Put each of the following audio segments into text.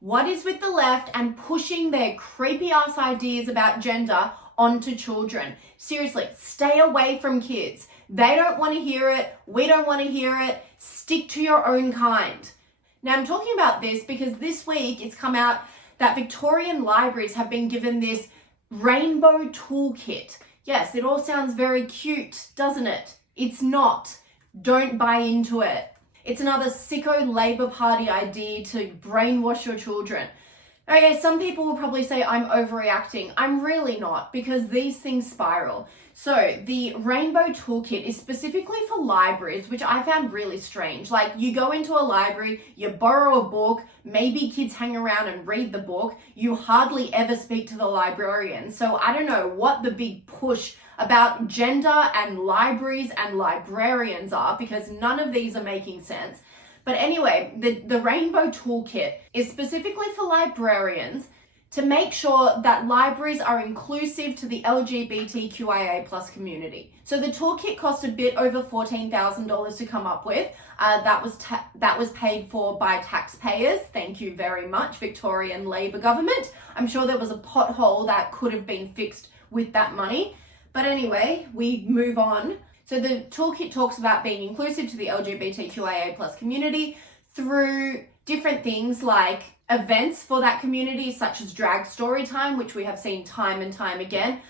What is with the left and pushing their creepy ass ideas about gender onto children? Seriously, stay away from kids. They don't want to hear it. We don't want to hear it. Stick to your own kind. Now, I'm talking about this because this week it's come out that Victorian libraries have been given this rainbow toolkit. Yes, it all sounds very cute, doesn't it? It's not. Don't buy into it. It's another sicko Labour Party idea to brainwash your children. Okay, some people will probably say I'm overreacting. I'm really not, because these things spiral. So the Rainbow Toolkit is specifically for libraries, which I found really strange. Like, you go into a library, you borrow a book, maybe kids hang around and read the book. You hardly ever speak to the librarian. So I don't know what the big push about gender and libraries and librarians are, because none of these are making sense. But anyway, the Rainbow Toolkit is specifically for librarians to make sure that libraries are inclusive to the LGBTQIA plus community. So the toolkit cost a bit over $14,000 to come up with. That was paid for by taxpayers. Thank you very much, Victorian Labour government. I'm sure there was a pothole that could have been fixed with that money. But anyway, we move on. So the toolkit talks about being inclusive to the LGBTQIA plus community through different things like events for that community, such as drag story time, which we have seen time and time again.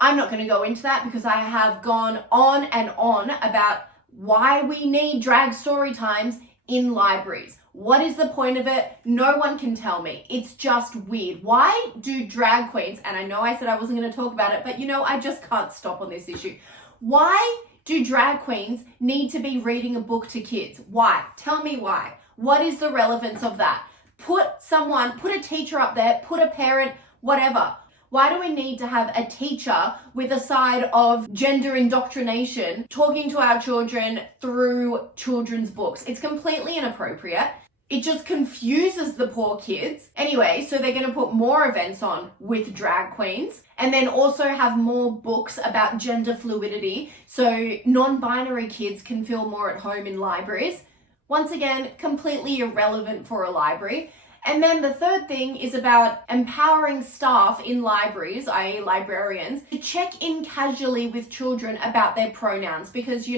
I'm not going to go into that because I have gone on and on about why we need drag story times in libraries. What is the point of it? No one can tell me. It's just weird. Why do drag queens, and I know I said I wasn't going to talk about it, but I just can't stop on this issue. Why do drag queens need to be reading a book to kids? Why? Tell me why. What is the relevance of that? Put a teacher up there, put a parent, whatever. Why do we need to have a teacher with a side of gender indoctrination talking to our children through children's books? It's completely inappropriate. It just confuses the poor kids. Anyway, so they're going to put more events on with drag queens and then also have more books about gender fluidity so non-binary kids can feel more at home in libraries. Once again, completely irrelevant for a library. And then the third thing is about empowering staff in libraries, i.e. librarians, to check in casually with children about their pronouns. Because,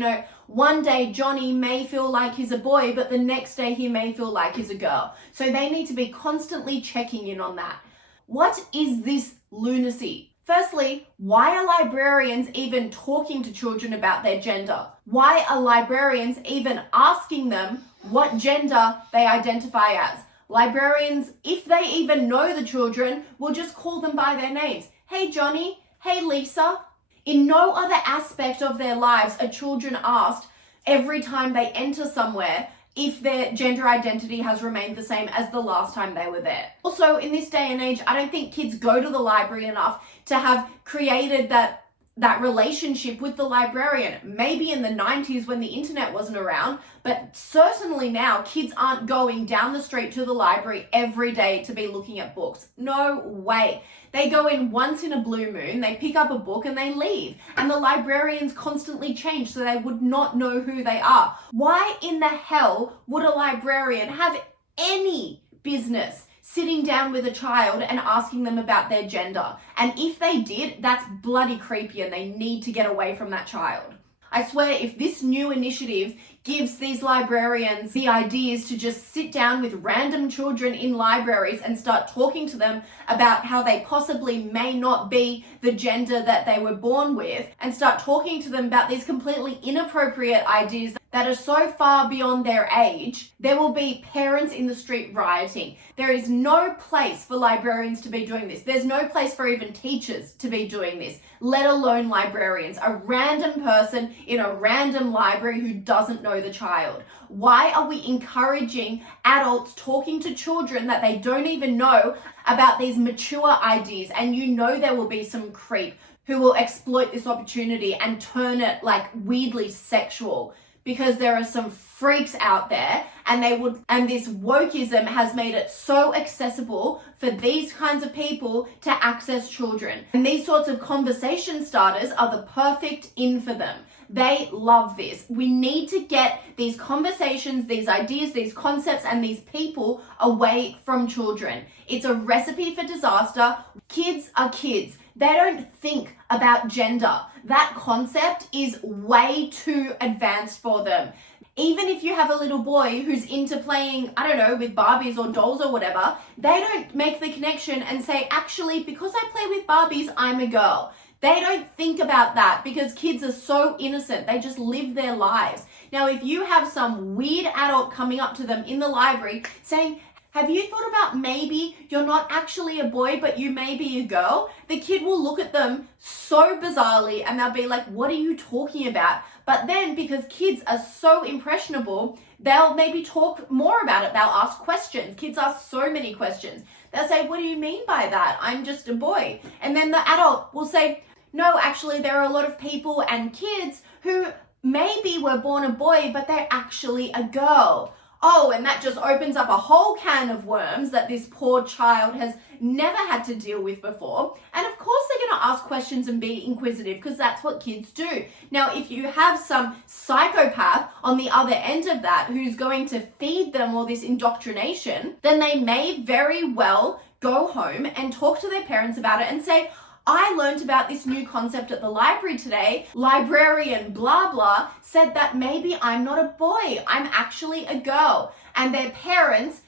one day Johnny may feel like he's a boy, but the next day he may feel like he's a girl. So they need to be constantly checking in on that. What is this lunacy? Firstly, why are librarians even talking to children about their gender? Why are librarians even asking them what gender they identify as? Librarians, if they even know the children, will just call them by their names. Hey Johnny, hey Lisa. In no other aspect of their lives are children asked every time they enter somewhere if their gender identity has remained the same as the last time they were there. Also, in this day and age, I don't think kids go to the library enough to have created that relationship with the librarian. Maybe in the 90s when the internet wasn't around, but certainly now kids aren't going down the street to the library every day to be looking at books. No way. They go in once in a blue moon, they pick up a book and they leave. And the librarians constantly change so they would not know who they are. Why in the hell would a librarian have any business sitting down with a child and asking them about their gender? And if they did, that's bloody creepy and they need to get away from that child. I swear, if this new initiative gives these librarians the ideas to just sit down with random children in libraries and start talking to them about how they possibly may not be the gender that they were born with, and start talking to them about these completely inappropriate ideas that are so far beyond their age, there will be parents in the street rioting. There is no place for librarians to be doing this. There's no place for even teachers to be doing this, let alone librarians. A random person in a random library who doesn't know the child. Why are we encouraging adults talking to children that they don't even know about these mature ideas? And there will be some creep who will exploit this opportunity and turn it like weirdly sexual, because there are some freaks out there and this wokeism has made it so accessible for these kinds of people to access children. And these sorts of conversation starters are the perfect in for them. They love this. We need to get these conversations, these ideas, these concepts, and these people away from children. It's a recipe for disaster. Kids are kids. They don't think about gender. That concept is way too advanced for them. Even if you have a little boy who's into playing, I don't know, with Barbies or dolls or whatever, they don't make the connection and say, actually, because I play with Barbies, I'm a girl. They don't think about that because kids are so innocent. They just live their lives. Now, if you have some weird adult coming up to them in the library saying, have you thought about maybe you're not actually a boy, but you may be a girl? The kid will look at them so bizarrely and they'll be like, what are you talking about? But then because kids are so impressionable, they'll maybe talk more about it. They'll ask questions. Kids ask so many questions. They'll say, what do you mean by that? I'm just a boy. And then the adult will say, no, actually, there are a lot of people and kids who maybe were born a boy, but they're actually a girl. Oh, and that just opens up a whole can of worms that this poor child has never had to deal with before. And of course, they're going to ask questions and be inquisitive because that's what kids do. Now, if you have some psychopath on the other end of that who's going to feed them all this indoctrination, then they may very well go home and talk to their parents about it and say, I learned about this new concept at the library today. Librarian blah blah said that maybe I'm not a boy, I'm actually a girl. And their parents,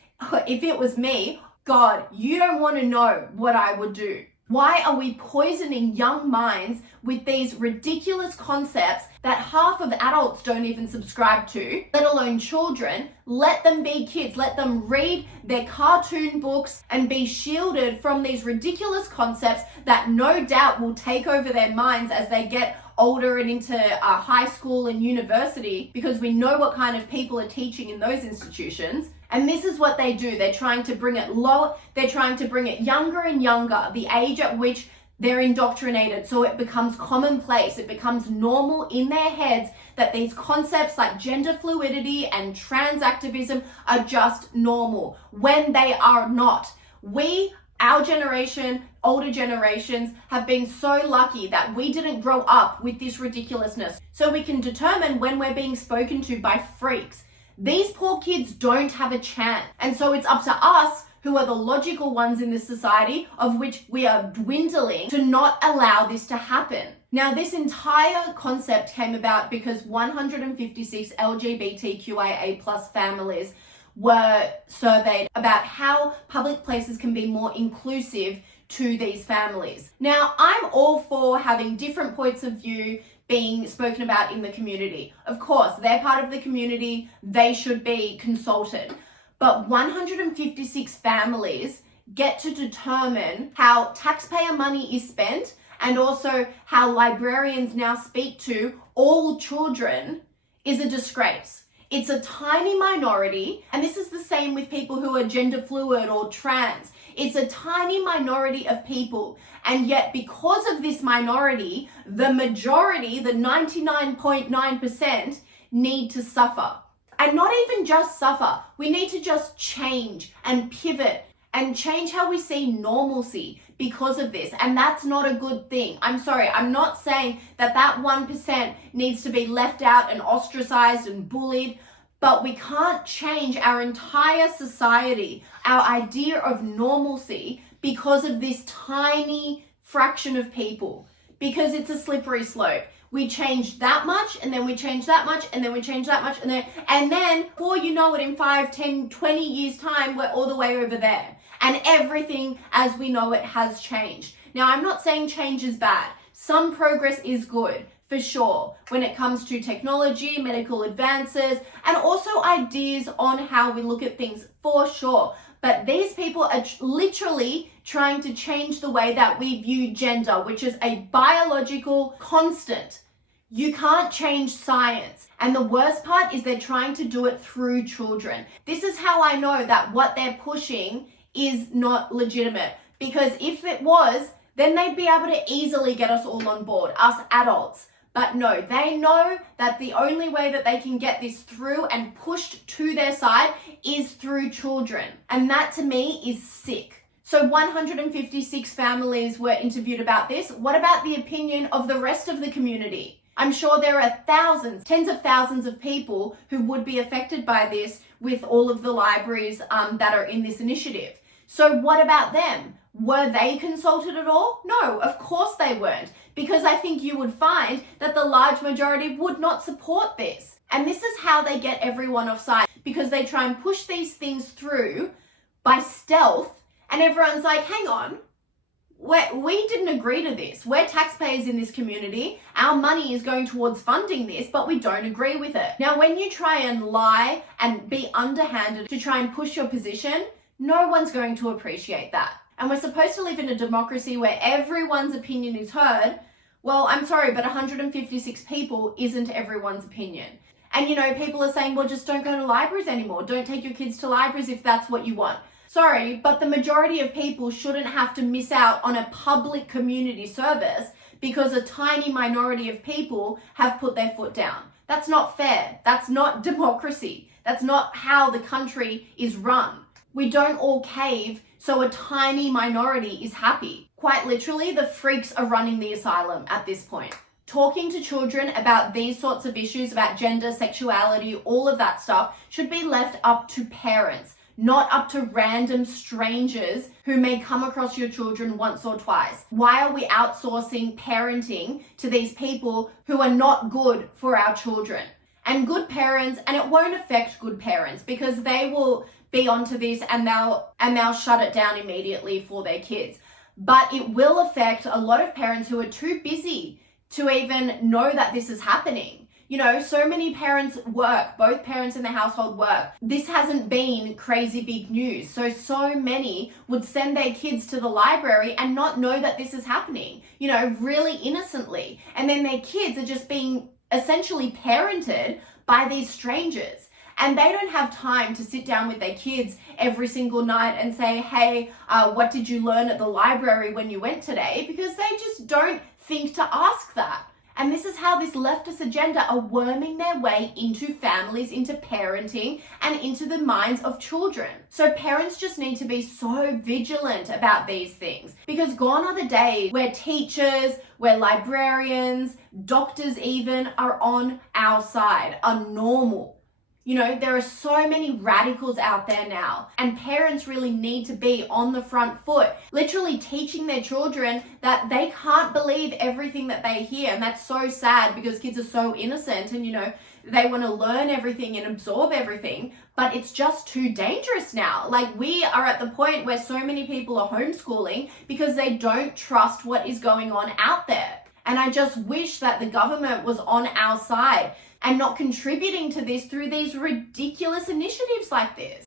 if it was me, God, you don't want to know what I would do. Why are we poisoning young minds with these ridiculous concepts that half of adults don't even subscribe to, let alone children? Let them be kids. Let them read their cartoon books and be shielded from these ridiculous concepts that no doubt will take over their minds as they get older and into high school and university, because we know what kind of people are teaching in those institutions. And this is what they do. They're trying to bring it lower. They're trying to bring it younger and younger, the age at which they're indoctrinated. So it becomes commonplace. It becomes normal in their heads that these concepts like gender fluidity and trans activism are just normal when they are not. Our generation, older generations, have been so lucky that we didn't grow up with this ridiculousness. So we can determine when we're being spoken to by freaks. These poor kids don't have a chance. And so it's up to us, who are the logical ones in this society, of which we are dwindling, to not allow this to happen. Now, this entire concept came about because 156 LGBTQIA plus families were surveyed about how public places can be more inclusive to these families. Now, I'm all for having different points of view being spoken about in the community. Of course, they're part of the community, they should be consulted. But 156 families get to determine how taxpayer money is spent and also how librarians now speak to all children is a disgrace. It's a tiny minority, and this is the same with people who are gender fluid or trans. It's a tiny minority of people, and yet because of this minority, the majority, the 99.9%, need to suffer. And not even just suffer, we need to just change and pivot and change how we see normalcy because of this. And that's not a good thing. I'm sorry, I'm not saying that 1% needs to be left out and ostracized and bullied, but we can't change our entire society, our idea of normalcy, because of this tiny fraction of people, because it's a slippery slope. We change that much, and then we change that much, and then we change that much, and then before you know it, in 5, 10, 20 years time, we're all the way over there. And everything as we know it has changed. Now, I'm not saying change is bad. Some progress is good, for sure, when it comes to technology, medical advances, and also ideas on how we look at things, for sure. But these people are literally trying to change the way that we view gender, which is a biological constant. You can't change science. And the worst part is they're trying to do it through children. This is how I know that what they're pushing is not legitimate. Because if it was, then they'd be able to easily get us all on board, us adults. But no, they know that the only way that they can get this through and pushed to their side is through children. And that to me is sick. So 156 families were interviewed about this. What about the opinion of the rest of the community? I'm sure there are thousands, tens of thousands of people who would be affected by this with all of the libraries that are in this initiative. So what about them? Were they consulted at all? No, of course they weren't, because I think you would find that the large majority would not support this. And this is how they get everyone offside, because they try and push these things through by stealth, and everyone's like, hang on, we didn't agree to this. We're taxpayers in this community. Our money is going towards funding this, but we don't agree with it. Now, when you try and lie and be underhanded to try and push your position, no one's going to appreciate that. And we're supposed to live in a democracy where everyone's opinion is heard. Well, I'm sorry, but 156 people isn't everyone's opinion. And people are saying, well, just don't go to libraries anymore. Don't take your kids to libraries if that's what you want. Sorry, but the majority of people shouldn't have to miss out on a public community service because a tiny minority of people have put their foot down. That's not fair. That's not democracy. That's not how the country is run. We don't all cave so a tiny minority is happy. Quite literally, the freaks are running the asylum at this point. Talking to children about these sorts of issues, about gender, sexuality, all of that stuff, should be left up to parents, not up to random strangers who may come across your children once or twice. Why are we outsourcing parenting to these people who are not good for our children? And good parents, and it won't affect good parents because they will be onto this and they'll shut it down immediately for their kids. But it will affect a lot of parents who are too busy to even know that this is happening. So many parents work, both parents in the household work. This hasn't been crazy big news. So many would send their kids to the library and not know that this is happening, really innocently. And then their kids are just being essentially parented by these strangers. And they don't have time to sit down with their kids every single night and say, hey, what did you learn at the library when you went today? Because they just don't think to ask that. And this is how this leftist agenda are worming their way into families, into parenting, and into the minds of children. So parents just need to be so vigilant about these things, because gone are the days where teachers, where librarians, doctors even are on our side, are normal. There are so many radicals out there now, and parents really need to be on the front foot, literally teaching their children that they can't believe everything that they hear. And that's so sad because kids are so innocent and, they want to learn everything and absorb everything, but it's just too dangerous now. Like, we are at the point where so many people are homeschooling because they don't trust what is going on out there. And I just wish that the government was on our side and not contributing to this through these ridiculous initiatives like this.